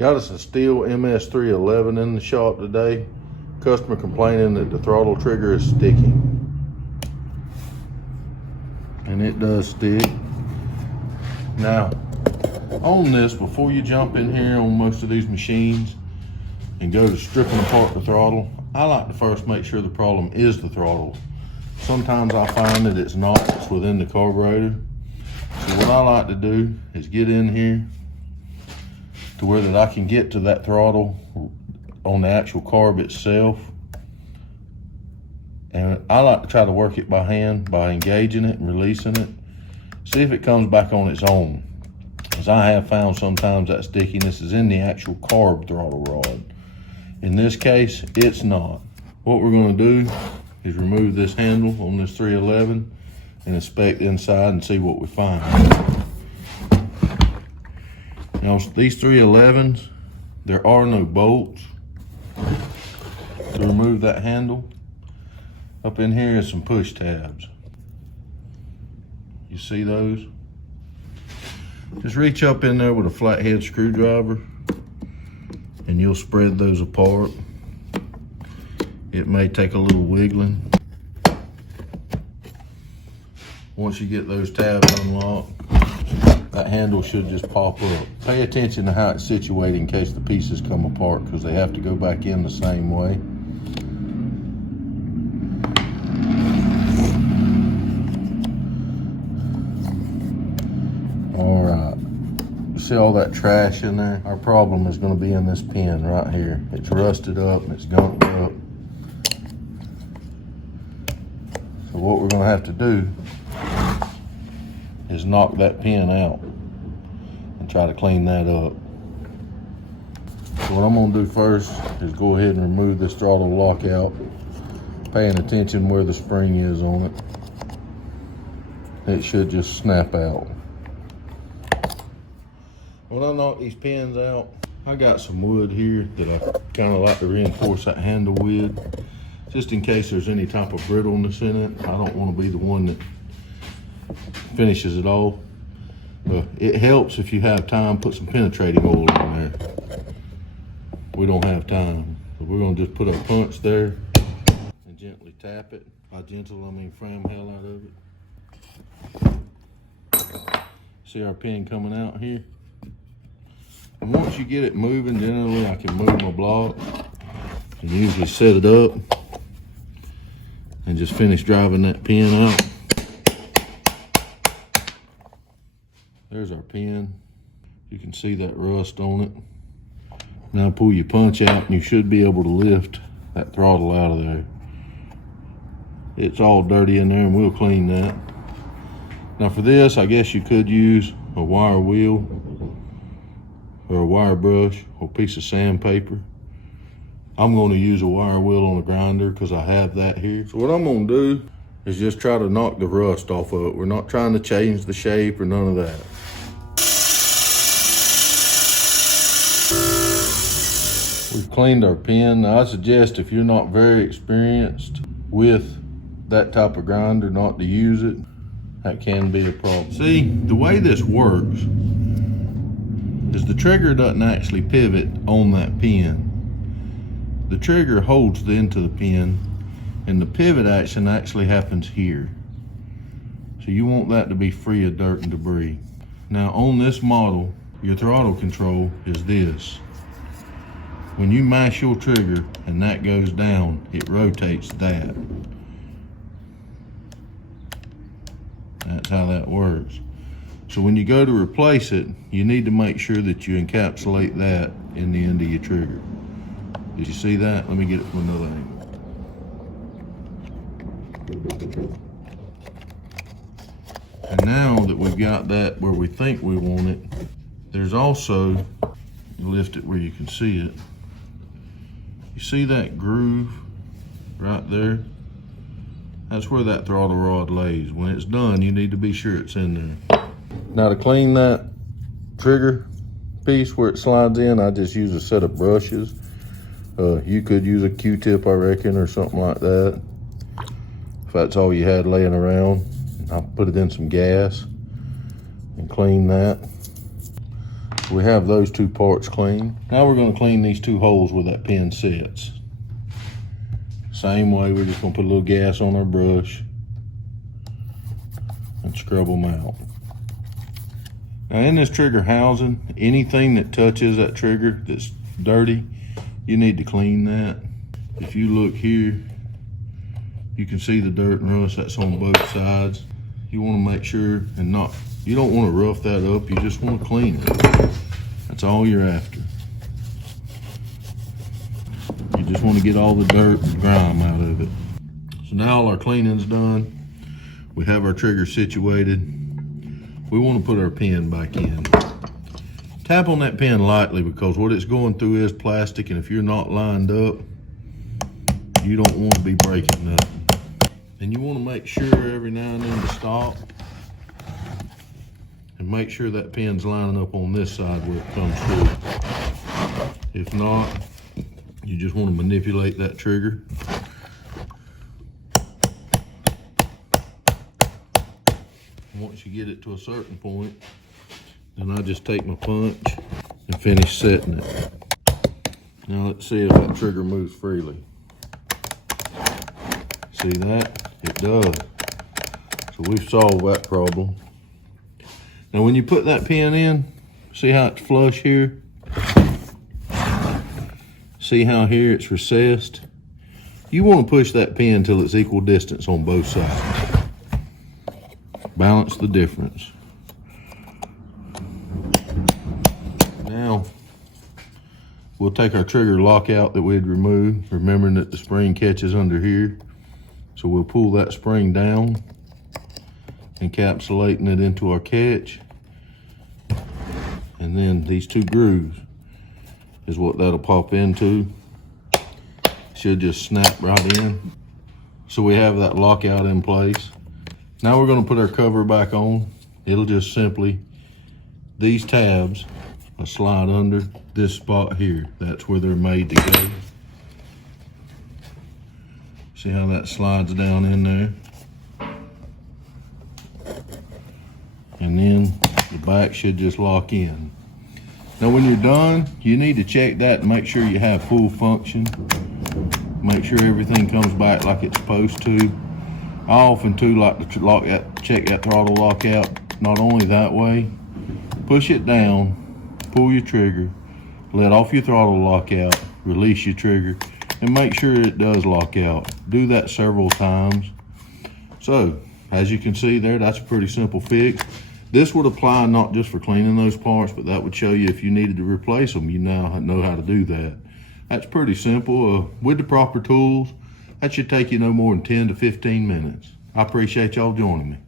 Got us a Stihl MS-311 in the shop today. Customer complaining that the throttle trigger is sticky. And it does stick. Now, on this, before you jump in here on most of these machines and go to stripping apart the throttle, I like to first make sure the problem is the throttle. Sometimes I find that it's not, it's within the carburetor. So what I like to do is get in here to where that I can get to that throttle on the actual carb itself. And I like to try to work it by hand by engaging it and releasing it. See if it comes back on its own. As I have found sometimes that stickiness is in the actual carb throttle rod. In this case, it's not. What we're gonna do is remove this handle on this 311 and inspect the inside and see what we find. Now, these 311s, there are no bolts to remove that handle. Up in here is some push tabs. You see those? Just reach up in there with a flathead screwdriver and you'll spread those apart. It may take a little wiggling. Once you get those tabs unlocked, that handle should just pop up. Pay attention to how it's situated in case the pieces come apart, because they have to go back in the same way. All right, you see all that trash in there? Our problem is gonna be in this pin right here. It's rusted up and it's gunked up. So what we're gonna have to do is knock that pin out and try to clean that up. So what I'm gonna do first is go ahead and remove this throttle lockout, paying attention where the spring is on it. It should just snap out. When I knock these pins out, I got some wood here that I kind of like to reinforce that handle with, just in case there's any type of brittleness in it. I don't want to be the one that finishes it off. It helps if you have time, put some penetrating oil in there. We don't have time. So we're gonna just put a punch there and gently tap it. By gentle, I mean frame hell out of it. See our pin coming out here? And once you get it moving, generally I can move my block and usually set it up and just finish driving that pin out. There's our pin. You can see that rust on it. Now pull your punch out and you should be able to lift that throttle out of there. It's all dirty in there and we'll clean that. Now for this, I guess you could use a wire wheel or a wire brush or a piece of sandpaper. I'm gonna use a wire wheel on a grinder because I have that here. So what I'm gonna do is just try to knock the rust off of it. We're not trying to change the shape or none of that. We've cleaned our pin. Now I suggest if you're not very experienced with that type of grinder, not to use it. That can be a problem. See, the way this works is the trigger doesn't actually pivot on that pin. The trigger holds into the pin and the pivot action actually happens here. So you want that to be free of dirt and debris. Now on this model, your throttle control is this. When you mash your trigger and that goes down, it rotates that. That's how that works. So when you go to replace it, you need to make sure that you encapsulate that in the end of your trigger. Did you see that? Let me get it from another angle. And now that we've got that where we think we want it, there's also, lift it where you can see it. You see that groove right there? That's where that throttle rod lays. When it's done, you need to be sure it's in there. Now to clean that trigger piece where it slides in, I just use a set of brushes. You could use a Q-tip, I reckon, or something like that. If that's all you had laying around, I'll put it in some gas and clean that. We have those two parts clean. Now we're gonna clean these two holes where that pin sits. Same way, we're just gonna put a little gas on our brush and scrub them out. Now in this trigger housing, anything that touches that trigger that's dirty, you need to clean that. If you look here, you can see the dirt and rust that's on both sides. You wanna make sure you don't wanna rough that up, you just wanna clean it. That's all you're after. You just wanna get all the dirt and grime out of it. So now all our cleaning's done. We have our trigger situated. We wanna put our pin back in. Tap on that pin lightly because what it's going through is plastic, and if you're not lined up, you don't want to be breaking nothing. And you want to make sure every now and then to stop and make sure that pin's lining up on this side where it comes through. If not, you just want to manipulate that trigger. Once you get it to a certain point, then I just take my punch and finish setting it. Now let's see if that trigger moves freely. See that? It does. So we've solved that problem. Now when you put that pin in, see how it's flush here? See how here it's recessed? You want to push that pin till it's equal distance on both sides. Balance the difference. Now, we'll take our trigger lockout that we had removed, remembering that the spring catches under here. So we'll pull that spring down, encapsulating it into our catch. And then these two grooves is what that'll pop into. Should just snap right in. So we have that lockout in place. Now we're gonna put our cover back on. It'll just simply, these tabs will slide under this spot here. That's where they're made to go. See how that slides down in there? And then the back should just lock in. Now when you're done, you need to check that and make sure you have full function. Make sure everything comes back like it's supposed to. I often too like to check that throttle lockout, not only that way, push it down, pull your trigger, let off your throttle lockout, release your trigger, and make sure it does lock out. Do that several times. So, as you can see there, that's a pretty simple fix. This would apply not just for cleaning those parts, but that would show you if you needed to replace them, you now know how to do that. That's pretty simple. With the proper tools, that should take you no more than 10 to 15 minutes. I appreciate y'all joining me.